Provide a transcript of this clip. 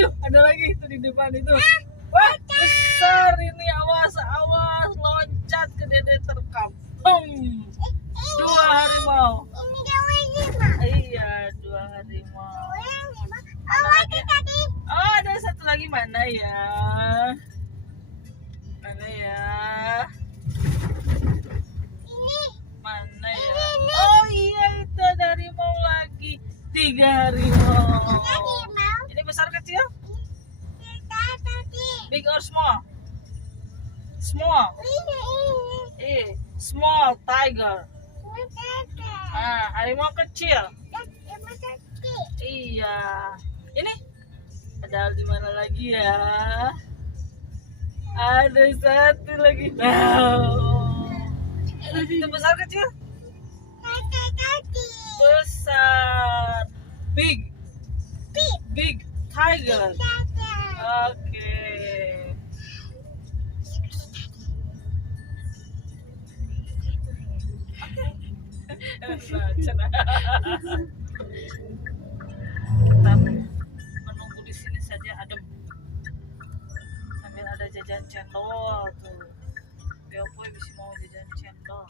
itu ada lagi itu di depan itu. Wah, besar ini, awas awas loncat ke dede terkam. Dua harimau. Iya, dua harimau. Oh, ada satu lagi, mana ya? Mana ya? Mana ya? Oh iya, itu ada harimau lagi. 3 harimau. Ini besar kecil? Big or small? Small. Small tiger. Harimau kecil. Iya. Ini ada di mana lagi ya? Ada satu lagi. Wow. Itu besar kecil? Besar. Big tiger. Oke. Kita menunggu di sini saja adem sambil ada jajan cendol tuh. Beopoy bisa mau jajan cendol.